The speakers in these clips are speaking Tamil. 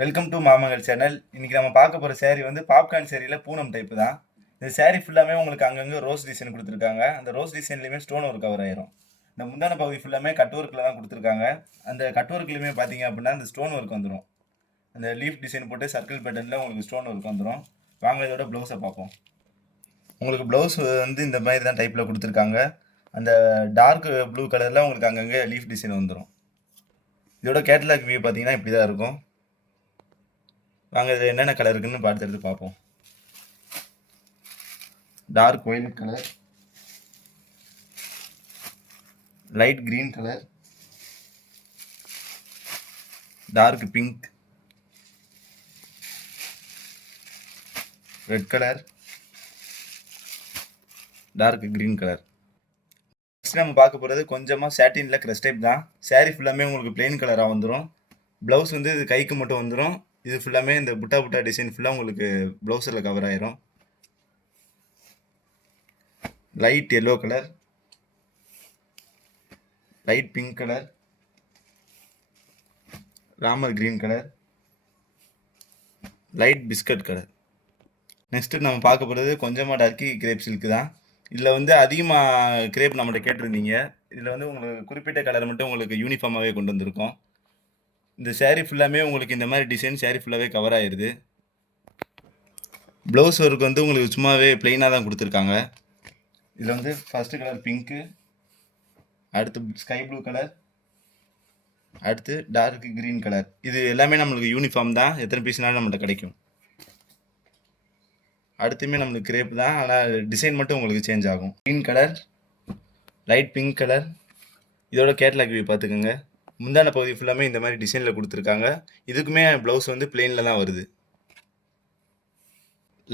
Welcome to மாமங்கள் channel. இன்னைக்கு நம்ம பார்க்க போகிற saree வந்து பாப்கார்ன் சேரீல பூனம் டைப் தான். இந்த saree ஃபுல்லாமே உங்களுக்கு அங்கங்கே ரோஸ் டிசைன் கொடுத்துருக்காங்க. அந்த ரோஸ் டிசைன்லையுமே ஸ்டோன் ஒர்க் கவர் ஆயிரும். இந்த முந்தான பகுதி ஃபுல்லாமே கட் ஒர்க்கில் தான் கொடுத்துருக்காங்க. அந்த கட் ஒர்க்லையுமே பார்த்தீங்க அப்படின்னா இந்த ஸ்டோன் ஒர்க் வந்துடும். அந்த லீஃப் டிசைன் போட்டு சர்க்கிள் பேட்டர்னில் உங்களுக்கு ஸ்டோன் ஒர்க் வந்துடும். வாங்க இதோட ப்ளவுஸை பார்ப்போம். உங்களுக்கு ப்ளவுஸ் வந்து இந்த மாதிரி தான் டைப்பில் கொடுத்துருக்காங்க. அந்த டார்க் ப்ளூ கலரில் உங்களுக்கு அங்கங்கே லீஃப் டிசைன் வந்துடும். இதோட கேட்டலாக் வியூ பார்த்தீங்கன்னா இப்படி தான் இருக்கும். வாங்க இதில் என்னென்ன கலர் இருக்குன்னு பார்த்து பார்ப்போம். Dark violet colour, light green colour, dark pink, red colour, dark green colour. Next நம்ம பார்க்க போகிறது கொஞ்சமாக சாட்டினில் க்ரஷ் டைப் தான். saree ஃபுல்லாமே உங்களுக்கு பிளெயின் கலராக வந்துடும். ப்ளவுஸ் வந்து இது கைக்கு மட்டும் வந்துடும். இது ஃபுல்லாமே இந்த புட்டா புட்டா டிசைன் ஃபுல்லாக உங்களுக்கு ப்ளவுஸில் கவர் ஆயிரும். Light yellow colour, light pink colour, Ramar green colour, light biscuit colour. Next நம்ம பார்க்க போகிறது கொஞ்சமாக டர்க்கி கிரேப் சில்க் தான். இதில் வந்து அதிகமாக கிரேப் நம்மகிட்ட கேட்டிருந்தீங்க. இதில் வந்து உங்களுக்கு குறிப்பிட்ட கலர் மட்டும் உங்களுக்கு யூனிஃபார்மாகவே கொண்டு வந்திருக்கோம். இந்த saree ஃபுல்லாமே உங்களுக்கு இந்த மாதிரி டிசைன் saree ஃபுல்லாகவே கவர் ஆயிடுது. ப்ளவுஸ் ஒர்க் வந்து உங்களுக்கு சும்மாவே பிளெயினாக தான் கொடுத்துருக்காங்க. இதில் வந்து ஃபஸ்ட்டு கலர் பிங்க்கு, அடுத்து ஸ்கை ப்ளூ கலர், அடுத்து டார்க் க்ரீன் கலர். இது எல்லாமே நம்மளுக்கு யூனிஃபார்ம் தான். எத்தனை பீஸ்னாலும் நம்மள்ட்ட கிடைக்கும். அடுத்துமே நம்மளுக்கு கிரேப் தான், ஆனால் டிசைன் மட்டும் உங்களுக்கு சேஞ்ச் ஆகும். Green colour, light pink colour. இதோட கேட்லாக் வியூ பார்த்துக்கோங்க. முந்தான பகுதி ஃபுல்லாமே இந்த மாதிரி டிசைனில் கொடுத்துருக்காங்க. இதுக்குமே ப்ளவுஸ் வந்து பிளெயினில் தான் வருது.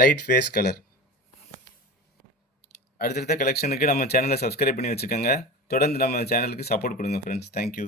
Light face colour. அடுத்தடுத்த கலெக்ஷனுக்கு நம்ம சேனலை சப்ஸ்கிரைப் பண்ணி வச்சுக்கோங்க. தொடர்ந்து நம்ம சேனலுக்கு சப்போர்ட் கொடுங்க ஃப்ரெண்ட்ஸ். தேங்க்யூ.